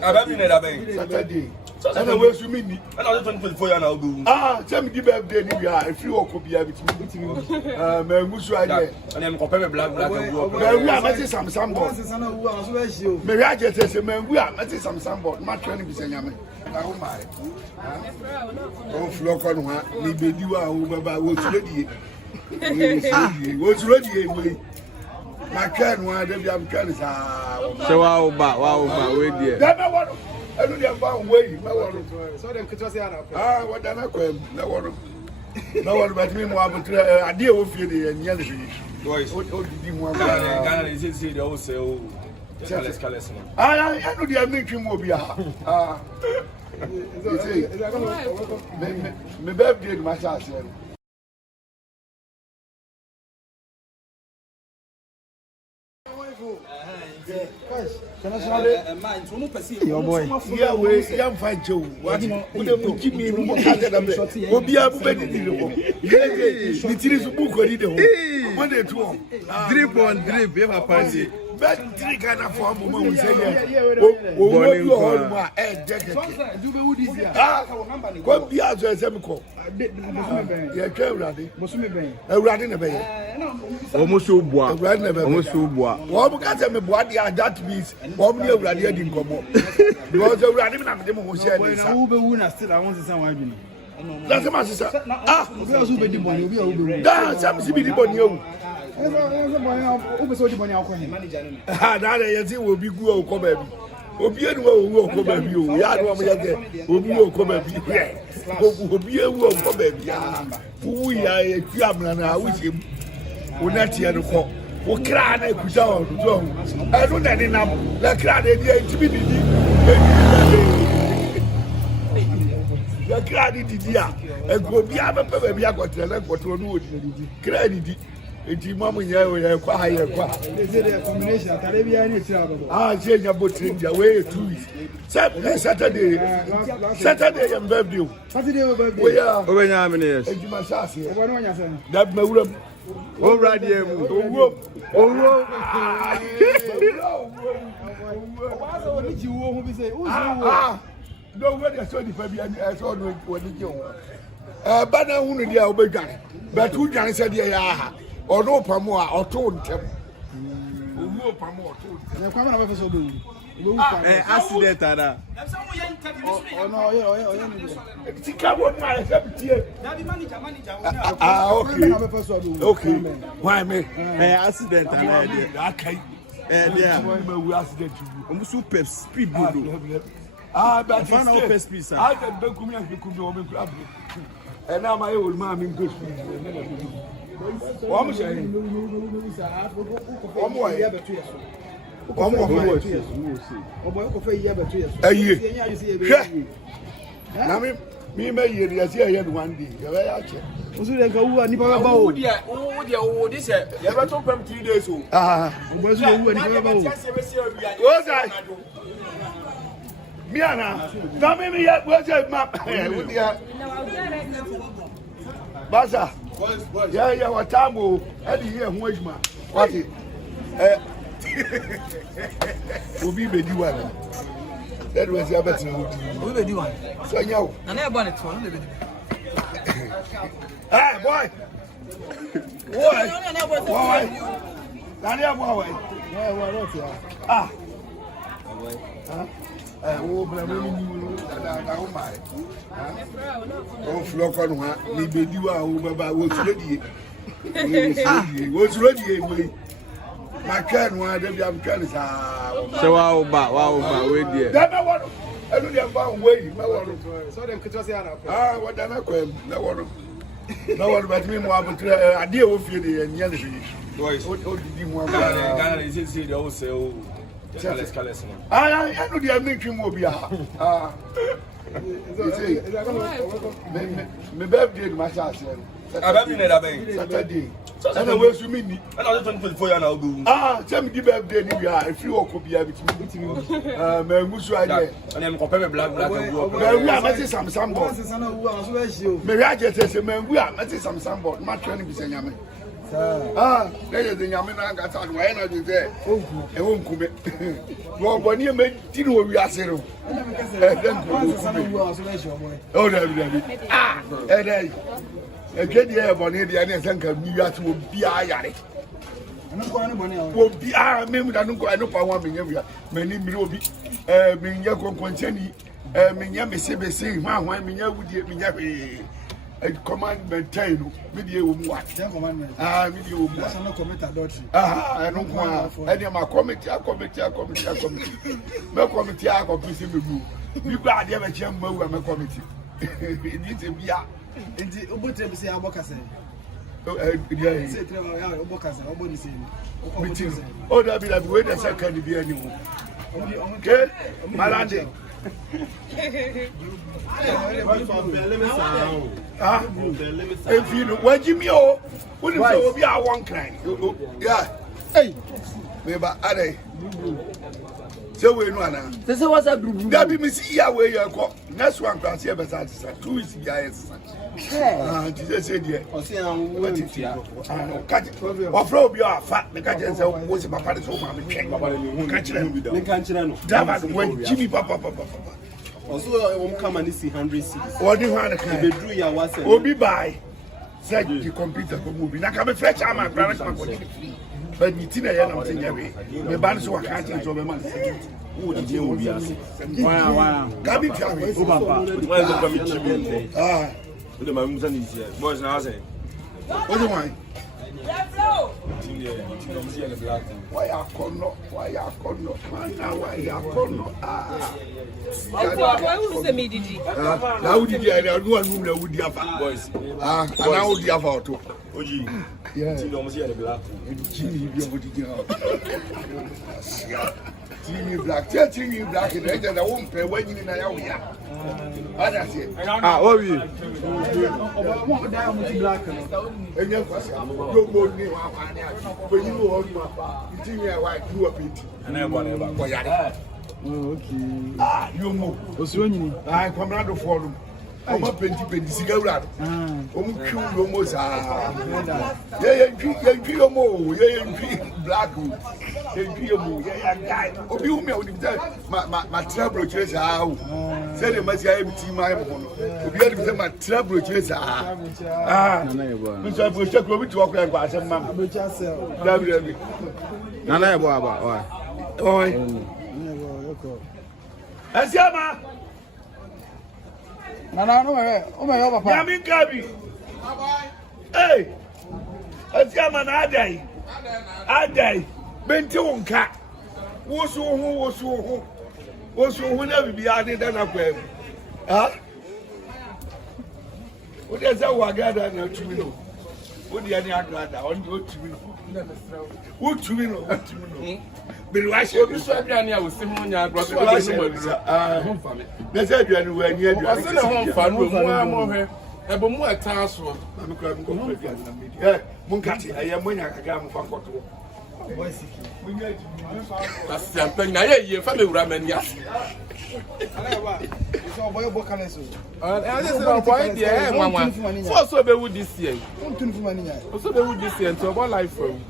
Saturday. And I wish you meet me. And I was 24 years old. Ah, tell me the birthday, if you walk up here with me. Musu, and I'm comparing black. We are making some sambal. Maybe I just say, man, we are making some sambal. My training is saying, oh my. Oh, flock on one. Maybe you are what's ready. What's ready? My can one, they have can. So, wow, wait there. I don't have one way. So then, could you say, ah, what done I come? No one but me, I deal with you and yellow. Boys, what did you want? Ghana is it also? I know the American will be. Ah, my birthday, my child. Your boy. Yeah, we young fight Joe. What you give me no more will be able to do. It is a book or when they do drip on drip, you have a party. But three kind of form woman say, what be as a semico? Yeah, riding a bay. Almost so bois, almost so bois. What can tell me what that means? What we are ready in common. Because the running of them who said, Uber still, I want to sound. That's a master. Ah, that's something to be you. That will be good. Come baby. Obienu wo ko ba bi o ya do mo yage obi wo ko ba bi obi ewu ko ba bi wu ya e tu amna na wuchim onati e ko wo kra na ekuja o do e no na ni nam la kra na dia ntimi didi ya kra di didi a e go bi abepe ba bi akotre na kotro no odi kra didi enti mamu ye kwa ha ye kwa combination tare bi ani tira baba ah je nya botrin dia we 2 weeks Saturday your birthday Saturday your birthday we are over nya me yes enti ma sase obo no nya sen that mawura o radio mu owo wazo oni ji wo hu bi say o no we dey so di fa bi ani so no woni ji wo bana hunu dia obedwan but who dwan say dia ya ha ono pamo a oto ntem owu pamo oto ntem kwa na ba so do accident ana oyo ti ka wo ma e se bitie daddy manager okay why me accident ana dia akai dia ma wu accident o super speed bodo but final first piece I can be kumi as be kumi o me kura and now my old man in good speed what am saying one more me year yes here one day you ya che osu de ka wu ani pa ba o dia this you better to come 3 days o osu de wu ani pa ba o o sai Miana, tell me what's your map? Basa, yeah, what time will Eddie here? Who is my what it? Will be the one. That was your best. Who will do one? So, you I never bought it for him. Hey, boy, ah. Oh, but I'm really new. Oh, flock on one. Maybe you are over by what's ready. What's ready? My can one, they have cans. So, wow, wait there. That I want. I don't have one way. So then, could you say, ah, what done I come? No one but me more. I deal with you and yellow. Boys, what did you want? Ghana is it also? I know the American will be. My birthday, my child. Saturday. And I wish you meet me. And I was 24 years old. Ah, tell me the birthday, if you walk up here with me. Musu, and I'm comparing black. We are making some sambal. Maybe I just say, man, we are making some sambal. My training is saying, There's the Yamina got out when I did there. It won't come. Well, when you made dinner, we are zero. Oh, David. Again, you have on the other side of New York will be a will be a member. I don't go. I know I want me. Many will be Minya Concheni, Minya Mississippi, my wife, Minya would commandment 10 video what? 10 commandments. Video. That's not commit adultery. I don't want any of my committee. No committee. I got to see me. You got the other chamber with my committee. It needs to be a. In the Oboy say Abokase. Oh, that be like wait a second be anymore. Okay, Malande. If you know what Jimmy oh, wouldn't be our one kind. Yeah. Hey, maybe are they? So we know now. This was a group. That be me see ya where you go. Next one class here besides 2 weeks guys. Just said yeah. What it here? Catch it. Or from your fat the catch and say what's my father's home and catch them. Catch them. That when Jimmy Papa. Also, I won't come and see 100 cities. What do you want to come? They drew your was Obi by. Said the computer for movie. Now come a fresh arm and branch my body. But you think I am saying every the band so I can't change over my who the deal will be as wow. Gabi Kami, why is the committee? The Mamson is here. Boys, now say, what do you want? Why are corner? Why are corner? Why are corner? Why was the media? Now, did you know one room with the boys? And now the other too. Yeah, Jimmy Black, Jimmy Black, and I won't pay when you in a way. That's it. What are you? Black and your first, don't go near when you know you think you're white, you are pretty. And I want to okay. You move. What's wrong? I come out of forum. I'm up 20 cigarette. Almost black. My trouble chase out. Said it must have been my own. My trouble chase out. Mr. Bush, I'm going to walk like I said, Mamma. Nana, oh my God, Papa. Yamin Gabi. Hey, a German Adai. Adai. Bentonka. Was who never be added than a web. Huh? What is that? What gather now to me? What the other glad on you to me? What to me? What to me? But why should you say I was Simon? I brought home for me. They said you are when you are sent home for more. A more task for Munkati. I am when I got Mufakoto. That's something I hear family ramen. Yes. It's all boy Bocaneso. I just know why the air one. Also, they would this year. Also, they would this year to about life for you.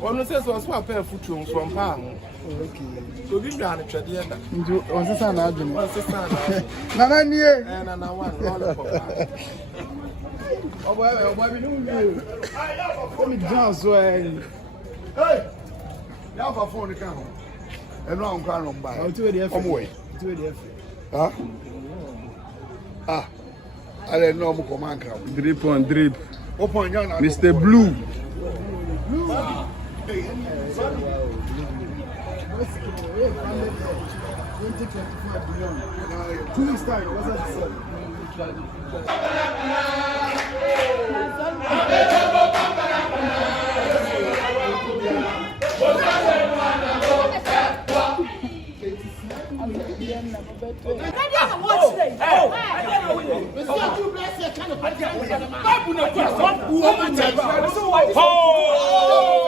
One says, was one pair of foot from Palm. Okay. So we ran a trade. On the sun, Nana near and I want oh, why we don't do? Let me dance way. Hey, now for phone account. And now I'm going on by. I'll do it. I'm away. Do it. Huh? I didn't know command crowd. Drip on drip. Open young Mr. Blue. Two weeks time, what's that? Oh!